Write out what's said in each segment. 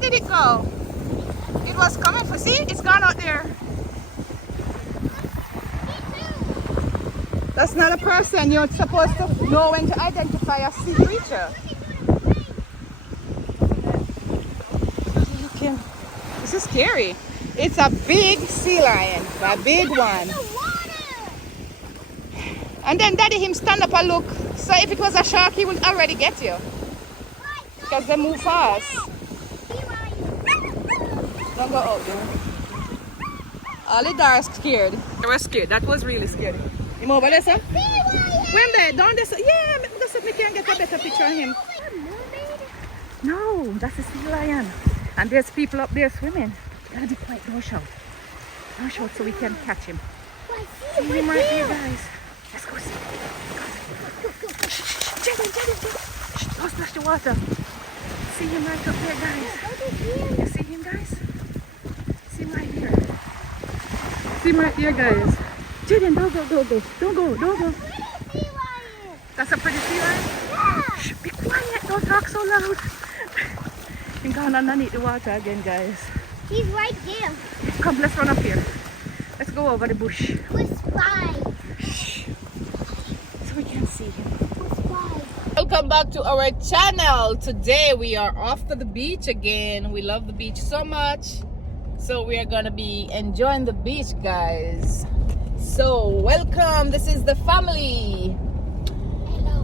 did it go? It was coming for, see? It's gone out there. That's not a person. You're supposed to know when to identify a sea creature. This is scary. It's a big sea lion, a big one. And then Daddy him stand up and look. So if it was a shark, he would already get you. Because they move fast. Don't go out there. All the dogs scared. They were scared. That was really scary. You over there, sir? When there, down there, sir? Yeah, because we can get a better picture of him. No, that's a sea lion. And there's people up there swimming. Gotta be quiet, don't shout. Don't shout so we can catch him. See him right here, guys. Let's go see him. Jaden. Don't splash the water. See him right up there, guys. You see him, guys? See him right here. See him right there, guys. Jaden, don't go. That's a pretty sea lion? Yeah. Shh, be quiet, don't talk so loud. He's gone underneath the water again, guys. He's right there. Come, let's run up here. Let's go over the bush. We're spies. Shh. So we can see him. We're spies. Welcome back to our channel. Today we are off to the beach again. We love the beach so much. So we are going to be enjoying the beach, guys. So welcome. This is the family. Hello.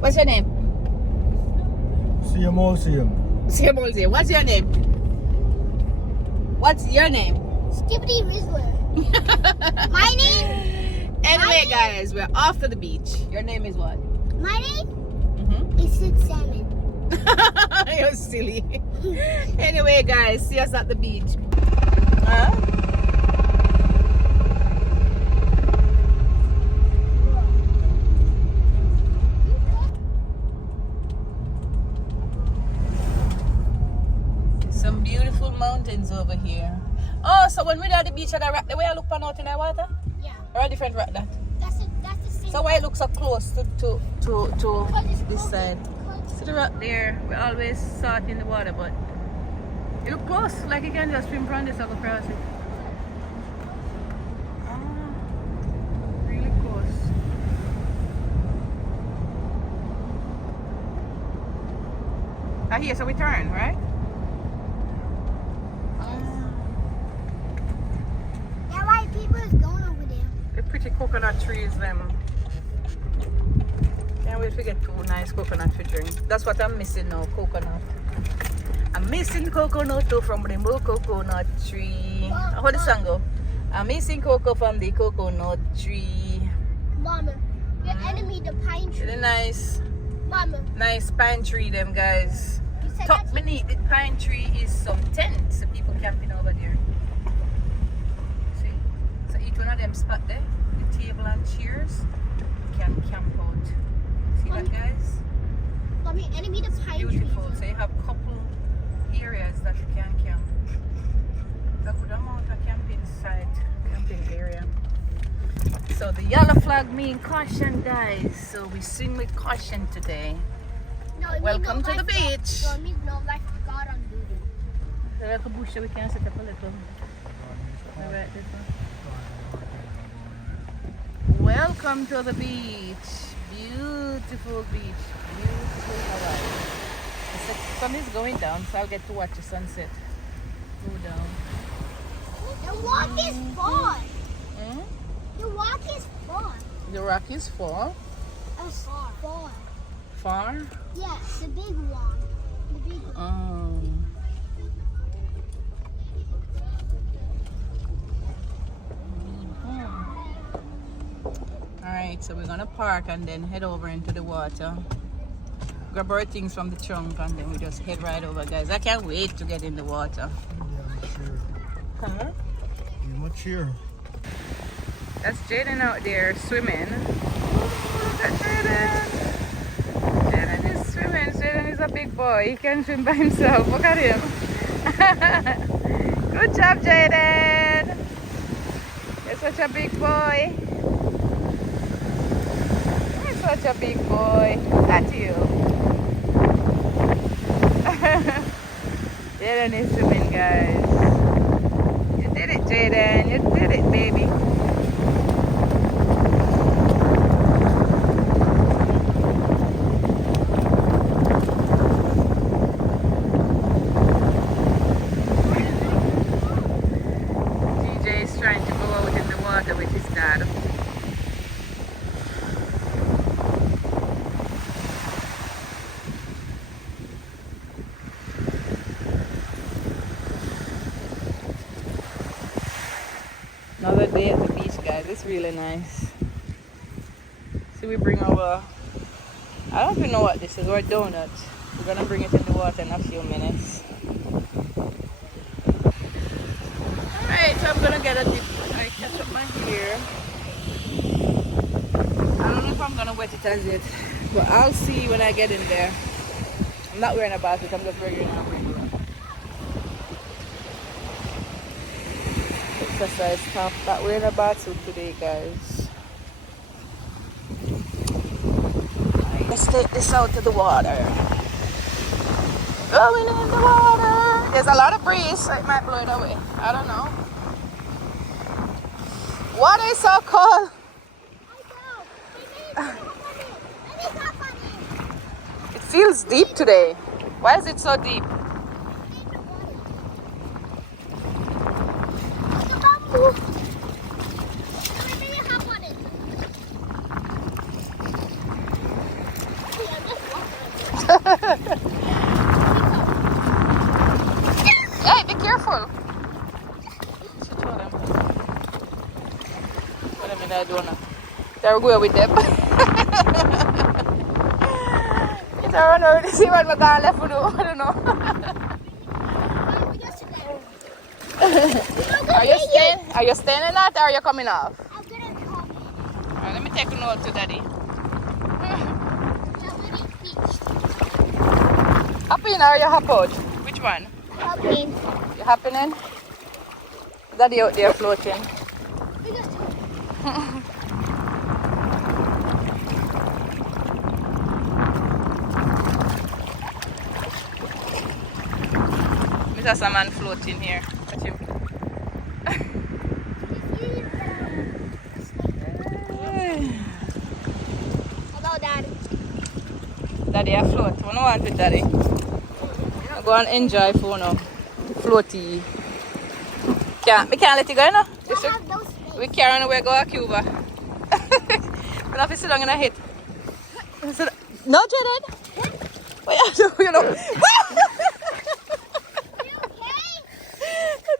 What's your name? Siam. What's your name? What's your name? Skippity Rizzler. My name? Anyway, guys, we're off to the beach. Your name is what? My name? Is Sid Salmon. You're silly. Anyway, guys, see us at the beach. Some beautiful mountains over here. Oh, so when we're at the beach, the way I look pan out in the water? Yeah. Or a different rock that? That's the same. So why it looks so close to this side? Because See the rock there? We always saw it in the water, but it look close, like you can just swim from this and go across it. Really close. Here, so we turn, right? that why people is going over there. The pretty coconut trees, them. Can't wait to get two nice coconut for drink. That's what I'm missing now, coconut. I'm missing coconut too from the coconut tree. How the song go? I'm missing cocoa from the coconut tree. Mama, your enemy, the pine tree. Really nice, Mama, nice pine tree, them guys. you said Top that's beneath the pine tree is some tents. So people camping over there. See? So each one of them spot there, the table and chairs, can camp out. See that, guys? Mommy, enemy, the pine Beautiful. tree. So you have couple areas that you can camp. A good amount of camping area. So the yellow flag means caution, guys. So we swim with caution today. No, it means Welcome no to the life guard. beach. No, it means no life guard on duty. The little bush that we can set up a little. Alright, this one. Welcome to the beach. Beautiful beach. Beautiful Hawaii. The sun is going down, so I'll get to watch the sunset go down. The walk is far. Hmm? The walk is far. The rock is far. Far. Far? Yeah, the big one. The big one. Alright, so we're gonna park and then head over into the water. Grab our things from the trunk and then we just head right over, guys. I can't wait to get in the water. Huh? You much here. That's Jaden out there swimming. Look at Jaden. Jaden is swimming. Jaden is a big boy. He can swim by himself. Look at him. Good job, Jaden. You're such a big boy. You're such a big boy. At you. Jaden is swimming, guys. You did it, Jaden. You did it, baby. TJ is trying to go out in the water with his dad. Another day at the beach, guys. It's really nice. So we bring our, I don't even know what this is, or donut. We're gonna bring it in the water in a few minutes. Alright, so I'm gonna get a dip. I catch up my hair. I don't know if I'm gonna wet it as yet, but I'll see when I get in there. I'm not wearing a basket, I'm just wearing a regular exercise top. Not wearing a bathsuit today, guys. Let's take this out to the water. Going in the water. There's a lot of breeze, so it might blow it away. I don't know. Water is so cold. It feels deep today. Why is it so deep? Hey, be careful. What a minute, I don't know. They're going with them. It's around already. See what my car left for do. I don't know. Are you staying in that or are you coming off? I'm gonna come. Alright, let me take a note to daddy. Happy now or you hop out? Which one? Helping. You happening? Daddy out there floating. There's a man floating here. Watch him. Hello, Dad. Daddy, I float. What do you want with daddy? Go and enjoy for now. Floaty. We can't let it go, no? We carry on away, go to Cuba. We'll have to sit down in a hit. No, Jaden. What you do, you know?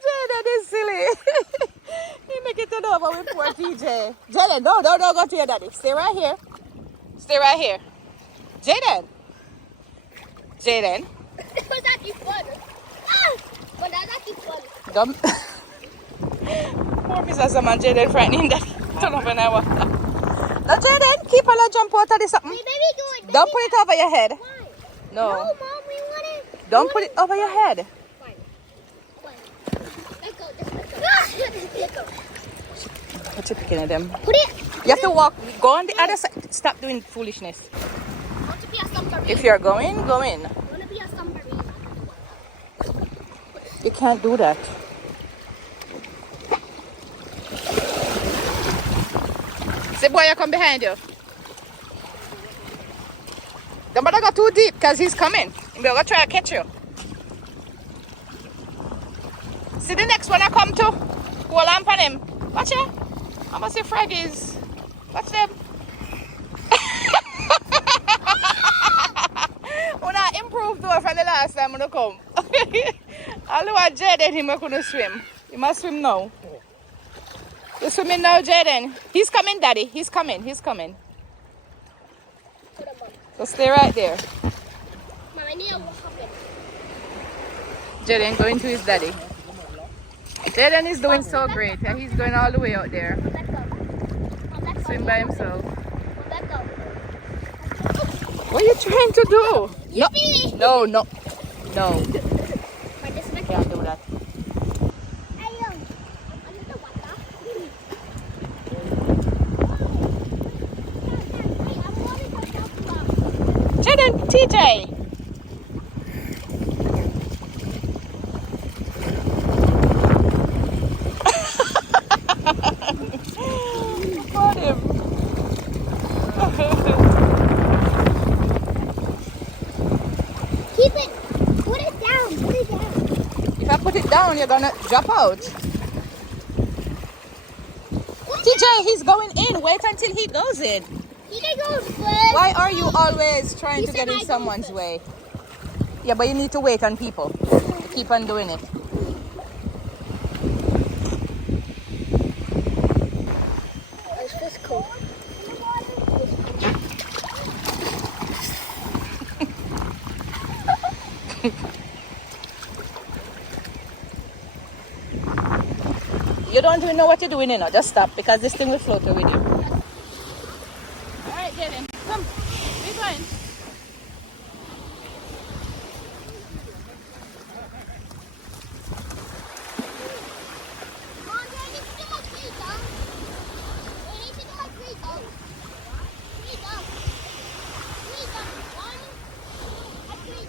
Jaden is silly. He make it turn over with poor TJ. Jaden, no, go to your daddy. Stay right here. Stay right here. Jaden. Jaden. Was that you fun? Ah! Well, that's actually fun. Don't. Poor Mr. Saman, Jaden frightening that. Turn over in the water. No, Jaden, keep on a jump water this something. Wait, baby, do it. Don't put it over your head. Why? No. No, Mom, we want it. Don't put it over your head. Fine. Let's go. Let's go. What you picking at them? Put it. You have to walk. Go on the other side. Stop doing foolishness. I want to be a submarine. If you're going, go in. I want to be a submarine. You can't do that. See, boy, I come behind you. Don't bother go too deep because he's coming. He'll go try to catch you. See the next one I come to? Hold on for him. Watch it. How much your froggies? Watch them. When I improved though from the last time when I come. Although I Jaden him I couldn't swim. You must swim now. You swimming now, Jaden? He's coming, Daddy. He's coming. So stay right there. Mom, I need to walk up it. Jaden going to his daddy. Jaden is doing so great. And he's going all the way out there. Let's go. Mom, let's go. Swim by himself. Mom, let's go. What are you trying to do? Yippee! No. But this is Can't do that. Jaden, TJ. Put it down. Put it down. If I put it down, you're gonna drop out. TJ, he's going in. Wait until he goes in. He can go first. Why are you always trying He to said get in I go someone's first. way? Yeah, but you need to wait on people. Keep on doing it. It's just cool. You don't even know what you're doing, you know. Just stop because this thing will float away with you. Alright, get in. Come. We're going. Mom, do I need to do my three dumps? Do I need to do my three dumps? Three dumps. Three dumps. One, and three.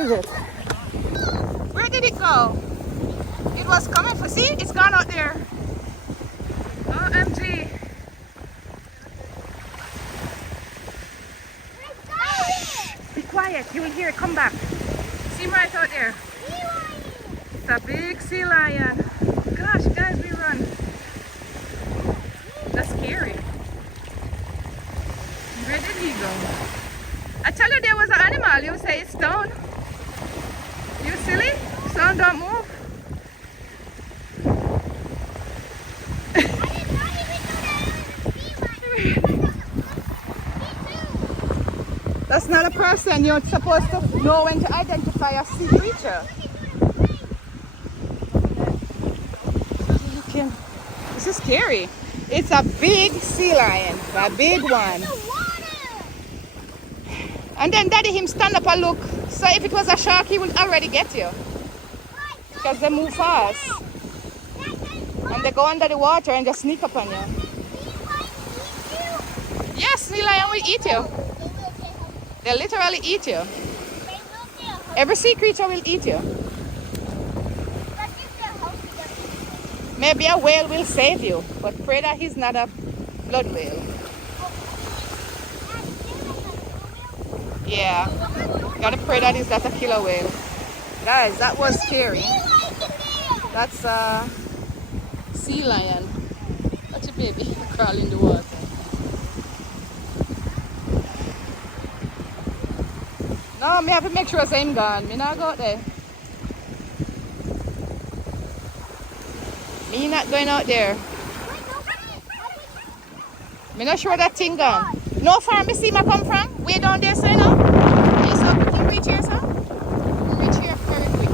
is it? Where did it go? It was coming for, see, it's gone out there. OMG. Be quiet, you will hear it, come back. See him right out there. It's a big sea lion. Gosh, guys, we run. That's scary. Where did he go? I tell you there was an animal, you say it's stone. You silly? Stone don't move. That's not a person. You're supposed to know when to identify a sea creature. This is scary. It's a big sea lion, a big one. And then daddy him stand up and look. So if it was a shark, he would already get you. Because they move fast. And they go under the water and just sneak up on you. Yes, sea lion will eat you. They literally eat you. Every sea creature will eat you. Maybe a whale will save you, but pray that he's not a blood whale. Yeah, gotta pray that he's not a killer whale. Guys, that was scary. That's a sea lion. Watch a baby crawl in the water. No, me have to make sure it's him gone. Me not go out there. Me not going out there. Me not sure that thing gone. No farm me see me come from. Way down there, so you know. Hey, so you reach here, so? Reach here very quick.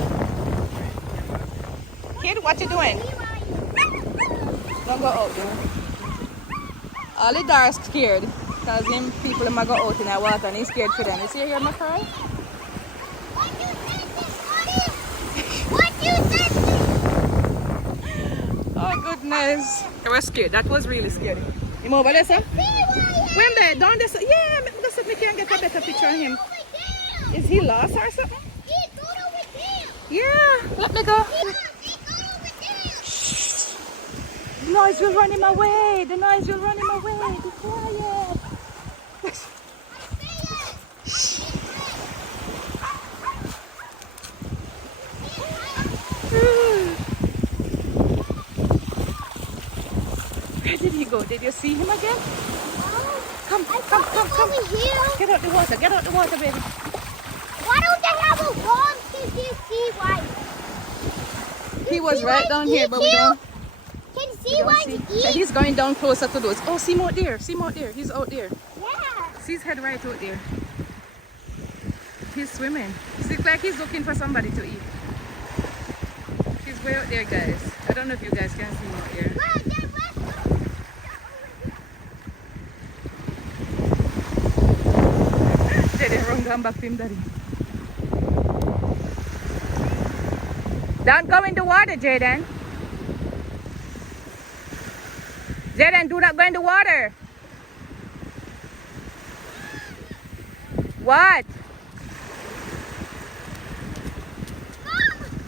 Kid, what you doing? Don't go out there. All the dark scared. Because them people might go out in the water and he's scared for them. You see here, my cry? Oh goodness. They were scared. That was really scary. Him over there, sir? When there? Down there, sir? Yeah, I can't get a better picture of him. Is he lost or something? Yeah, let me go. The noise will run him away. The noise will run him away. Be quiet. Where did he go? Did you see him again? Come. Get out the water. Get out the water, baby. Why don't they have a long see white? He was right down here, but we don't. Can see white eat? So he's going down closer to those. Oh, see him out there. See him out there. He's out there. Yeah. See his head right out there. He's swimming. It looks like he's looking for somebody to eat. He's way out there, guys. I don't know if you guys can see him out there. Jaden, run down back to him, daddy. Don't go in the water, Jaden. Jaden, do not go in the water. What?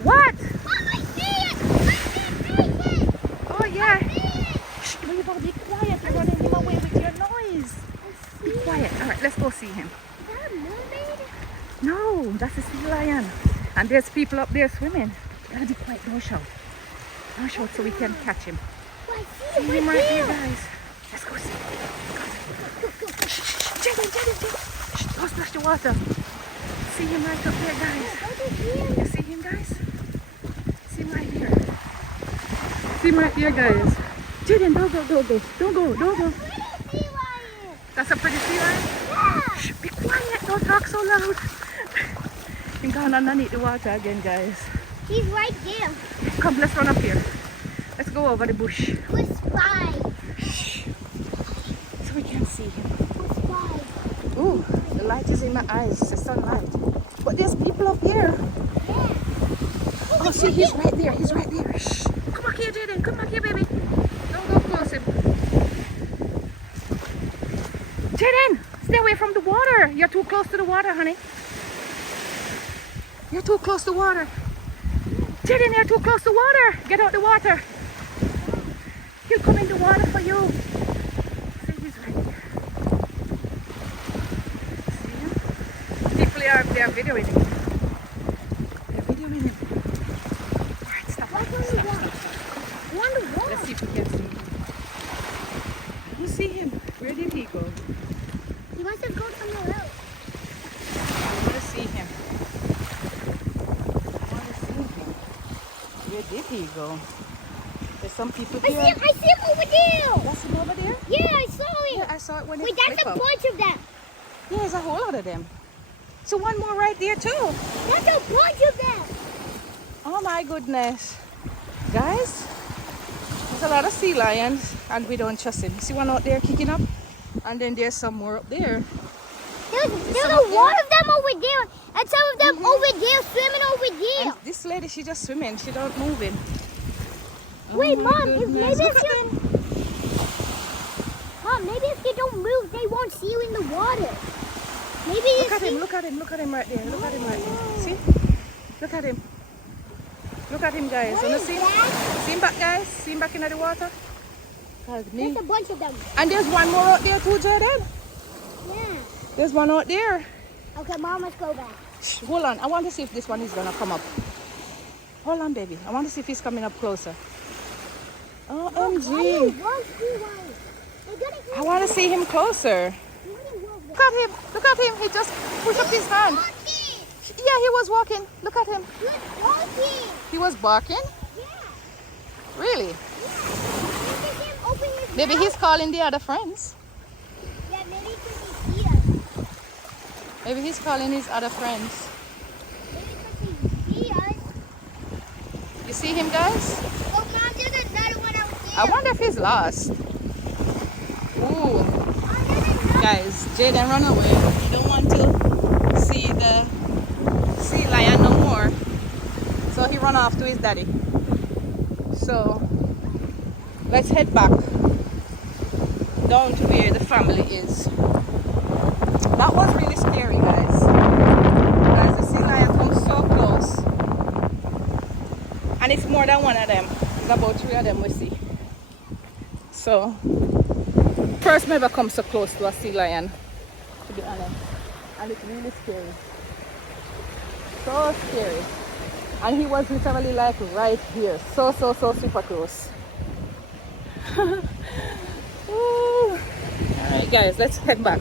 What? Oh yeah. Shh, be quiet. You're running him away with your noise. Be quiet. All right, let's go see him. Is that a mermaid? No, that's a sea lion. And there's people up there swimming. Gotta be quiet. Don't shout. Don't shout so we can catch him. See him right here, guys. Let's go see him. Jaden. Don't splash the water. See him right up there, guys. You see him, guys? See him right here. See him right there, guys. Jaden, don't go. That's a pretty sea lion? Yeah. Shh, be quiet. Don't talk so loud. He's gone underneath the water again, guys. He's right there. Come, let's run up here. Let's go over the bush. We're spies. Shh. So we can see him. We're spies. Ooh, the light is in my eyes, the sunlight. But there's people up here. Yeah. Oh, see, he's right there. Shh. Come back here, Jaden. Come back here, baby. Don't go close him. Jaden, stay away from the water. You're too close to the water, honey. You're too close to water. Jaden, you're too close to water. Get out the water. He'll come in the water for you. See, he's right there. See him? People they are videoing him. They're videoing him. Alright, stop. Let's see if we can see him. You see him? Where did he go? He must have gone somewhere else. I want to see him. Where did he go? There's some people here. I see him over there. That's him over there? Yeah, I saw him. Yeah, I saw it when Wait, it that's a flipped up. bunch of them. Yeah, there's a whole lot of them. So one more right there too. That's a bunch of them. Oh my goodness. Guys, there's a lot of sea lions and we don't trust him. See one out there kicking up? And then there's some more up there. There's a lot of them over there. And some of them over there, swimming over there. And this lady, she just swimming. She don't moving. Wait, Oh my Mom, goodness. maybe Look it's at them. Mom, Mom, maybe if you don't move, they won't see you in the water. Maybe Look at him, look at him, look at him right there. Look at him right there. See? Look at him. Look at him, guys. What Wanna is see him? that? See him back, guys? See him back in the water? God, me. There's a bunch of them. And there's one more out there too, Jaden. Yeah. There's one out there. Okay, Mom, let's go back. Shh, hold on. I want to see if this one is gonna come up. Hold on, baby. I want to see if he's coming up closer. Oh, OMG. won't see one. They're gonna I want to see him closer. Look at him. Look at him. He just pushed up his hand. Yeah, he was walking. Look at him. He was barking? Really? Maybe he's calling the other friends. Yeah, maybe because he sees us. Maybe he's calling his other friends. Maybe because he sees us. You see him, guys? Oh, Mom, there's another one out there. I wonder if he's lost. Ooh. Guys, Jaden run away. He don't want to see the sea lion no more. So he run off to his daddy. So let's head back down to where the family is. That was really scary, guys. Guys, the sea lion comes so close. And it's more than one of them. It's about 3 of them we see. So first never come so close to a sea lion, to be honest. And it's really scary. So scary. And he was literally like right here. So super close. Alright guys, let's head back.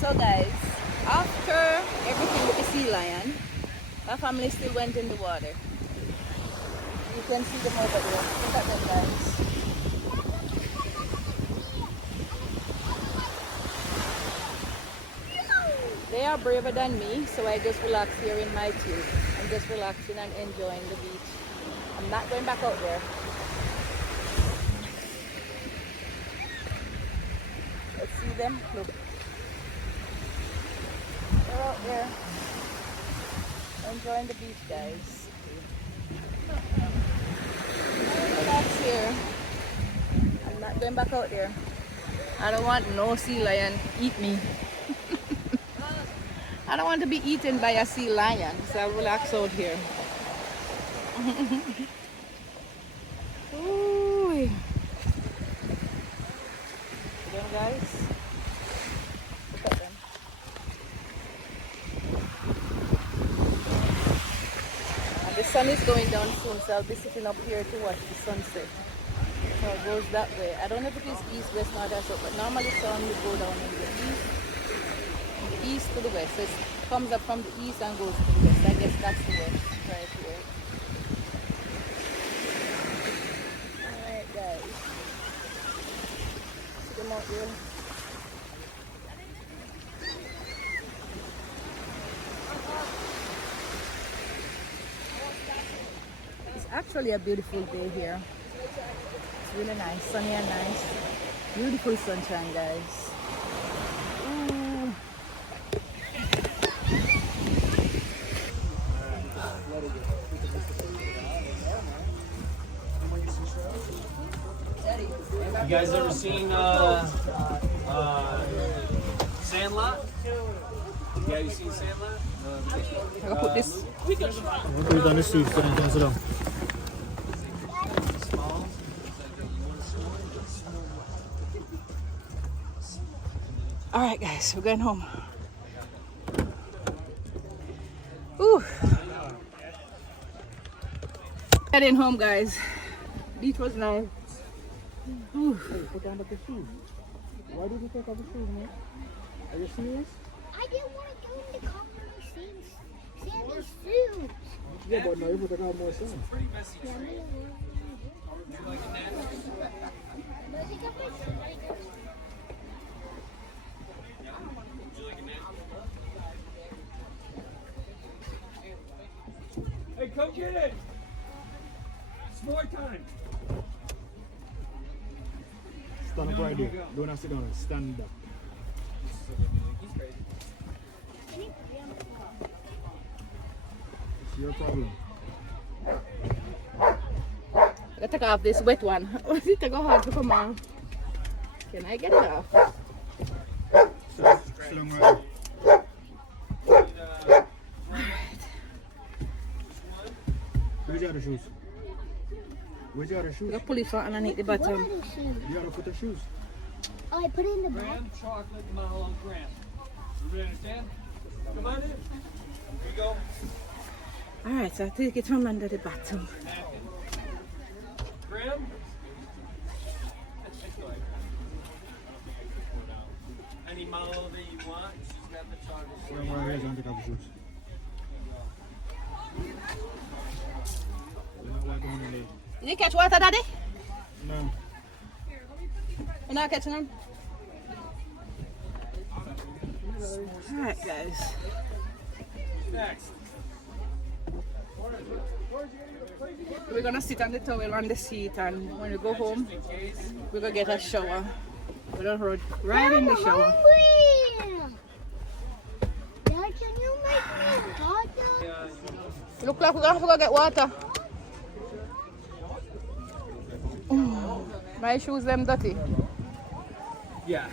So guys, after everything with the sea lion, my family still went in the water. You can see them over there. Look at them, guys. They are braver than me, so I just relax here in my tube. I'm just relaxing and enjoying the beach. I'm not going back out there. Let's see them. Look. They're out there enjoying the beach, guys. Relax here. I'm not going back out there. I don't want no sea lion eat me. I don't want to be eaten by a sea lion, so I relax out here. Ooh. Again, guys. Look at them. And the sun is going down soon, so I'll be sitting up here to watch the sunset. So it goes that way. I don't know if it is east, west, north, or south, but normally sun will go down in the east to the west. So it comes up from the east and goes to the west. I guess that's the west right here. Alright guys. See them out here. It's actually a beautiful day here. It's really nice, sunny and nice. Beautiful sunshine, guys. Ooh. You guys ever seen Sandlot? Yeah, you seen Sandlot? I can put this. Put it on the seat so they can sit down. Alright guys, we're going home. Ooh. Heading home, guys. Beach was nice. Ooh. Hey, put down the shoes. Why did you take off the shoes, man? Are you serious? I didn't want to go in the car with Sandy's food. Yeah, but now you put on more sun. Hey, come get it! It's more time! Stand up right there. Don't have to sit down. Stand up. It's your problem. I gotta take off this wet one. It's go hard to come on. Can I get it off? Sit down right there. Where's your other shoes? Where's your other shoes? You pull it from underneath the What bottom. are the shoes? You gotta put the shoes. Oh, I put it in the bag. Graham, chocolate, Milo, Graham. Everybody understand? Come on in. Here you go. Alright, so I take it from under the bottom. Napkin. Graham. Any Milo that you want, she's got the chocolate. Sit down right here and take off the shoes. You're not wiping on the leg. Did you catch water, Daddy? No. You're not catching them? Alright, guys. Next. We're gonna sit on the towel on the seat, and when we go home, we're gonna get a shower. We're gonna run right in the shower. Dad, can you make me water? Look like we're gonna have to go get water. My shoes them dirty. Yeah.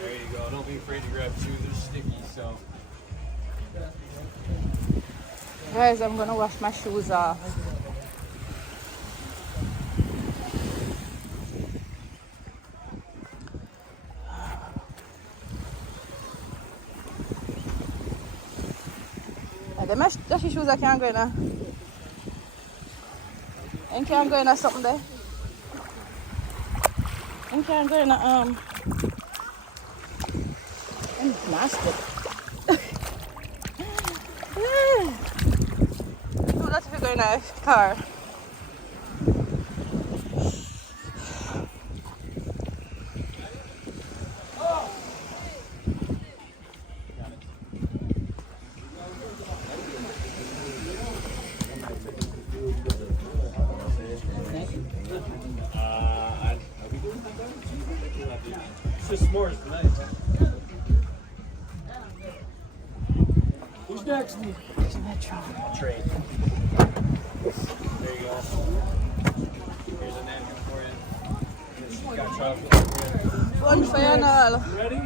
There you go. Don't be afraid to grab shoes. They're sticky, so. Guys, I'm gonna wash my shoes off. That's the shoes I can't go in there. And can't go in there something there. And can't go in there, it's nasty. Do that if you go in a car. It's just s'mores tonight. Who's next? Trade. There you go. Here's a napkin for you. She's got chocolate for you. One for you and all. You ready?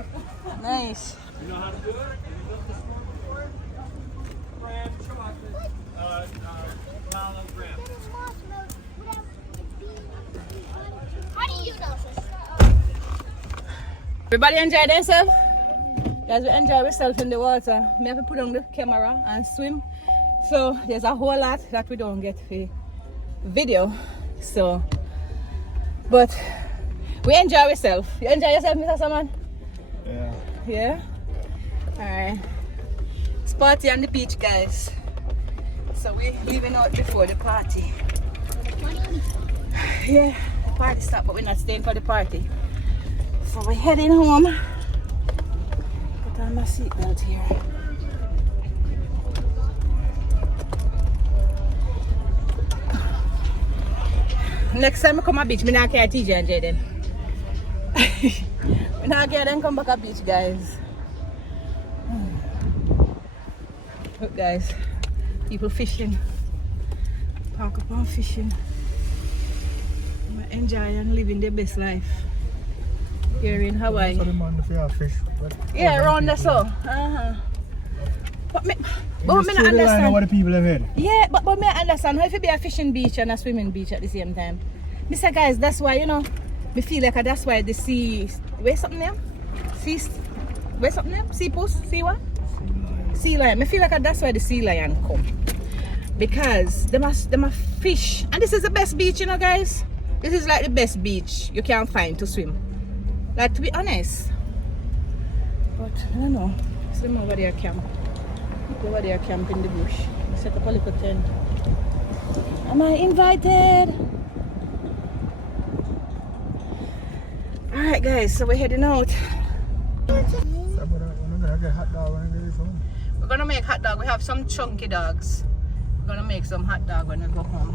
Nice. You know how to do it? Have you built this before? Graham, chocolate. Milo, Graham. How do you know? Everybody enjoy themselves? Guys, we enjoy ourselves in the water. We have to put on the camera and swim. So there's a whole lot that we don't get for video. So, but we enjoy ourselves. You enjoy yourself, Mr. Saman? Yeah. Yeah? Alright. It's party on the beach, guys. So we're leaving out before the party. Yeah, party stop, but we're not staying for the party. So we're heading home. Put on my seatbelt here. Next time I come to beach, I'm not going to TJ and Jaden. I'm not going to come back to beach, guys. Look, guys, people fishing. Park up on fishing. I'm enjoying and living their best life here in Hawaii. So the man if you have fish. Yeah, around the so. But me not understand. What the people have had. Yeah, but me understand how if you be a fishing beach and a swimming beach at the same time. Me say, guys, that's why, you know, me feel like that's why the sea, where's something there? Sea, where's something there? Sea post? Sea what? Sea lion. Me feel like that's why the sea lion come. Because they must fish. And this is the best beach, you know, guys. This is like the best beach you can find to swim. Like, to be honest. But I don't know. Swim over there camp. Over there camp in the bush. Set up a little tent. Am I invited? Alright guys, so we're heading out. We're gonna make hot dog. We have some chunky dogs. We're gonna make some hot dog when we go home.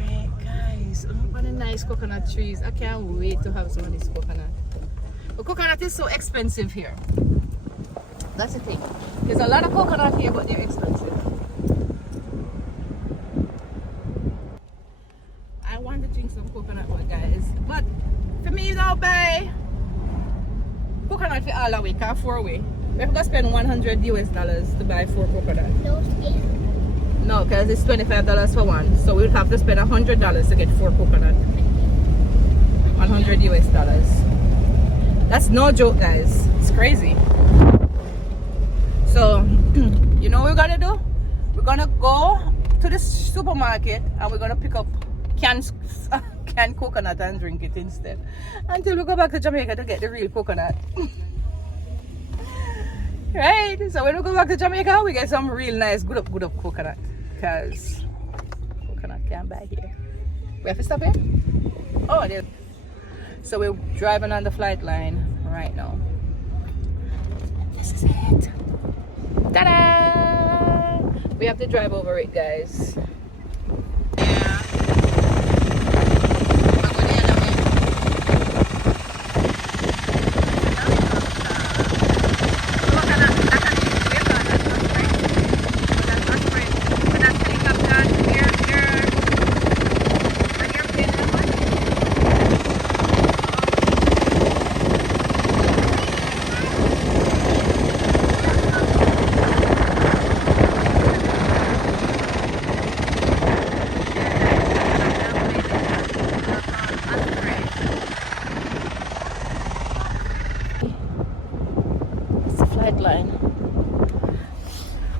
Alright guys, look at the nice coconut trees. I can't wait to have some of this coconut. But coconut is so expensive here. That's the thing. There's a lot of coconut here, but they're expensive. For me now buy coconut for all a week or 4 weeks. We have to spend $100 to buy 4 coconuts. No scam. No, because it's $25 for one. So we would have to spend $100 to get 4 coconut. $100. That's no joke, guys. It's crazy. So, you know what we're gonna do? We're gonna go to the supermarket and we're gonna pick up canned coconut and drink it instead. Until we go back to Jamaica to get the real coconut. Right? So when we go back to Jamaica, we get some real nice good up coconut. Because coconut can't buy here. We have to stop here? Oh, there. So we're driving on the flight line right now. This is it. Ta-da! We have to drive over it, guys.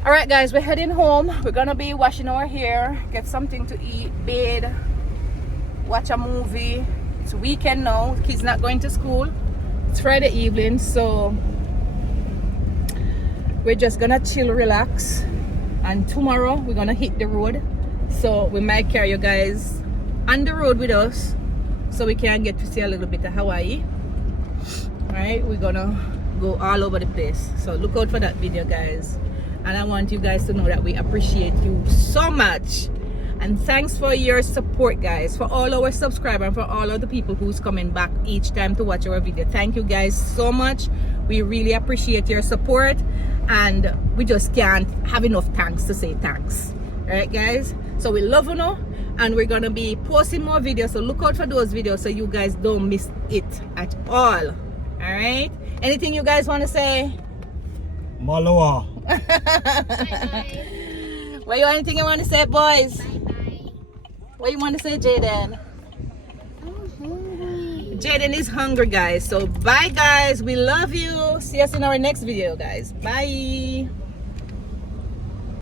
Alright guys, we're heading home. We're gonna be washing our hair, get something to eat, bathe, watch a movie. It's weekend now, kids not going to school. It's Friday evening, so we're just gonna chill, relax, and tomorrow we're gonna hit the road. So we might carry you guys on the road with us so we can get to see a little bit of Hawaii. Alright, we're gonna go all over the place, so look out for that video, guys. And I want you guys to know that we appreciate you so much, and thanks for your support, guys, for all our subscribers and for all of the people who's coming back each time to watch our video. Thank you guys so much. We really appreciate your support, and we just can't have enough thanks to say thanks. All right guys, so we love you now, and we're gonna be posting more videos, so look out for those videos so you guys don't miss it at all. All right, anything you guys want to say? Malawa. Bye-bye. What you anything you want to say, boys? Bye-bye. What you want to say, Jaden? I'm hungry. Jaden is hungry, guys. So bye guys, we love you. See us in our next video, guys. Bye.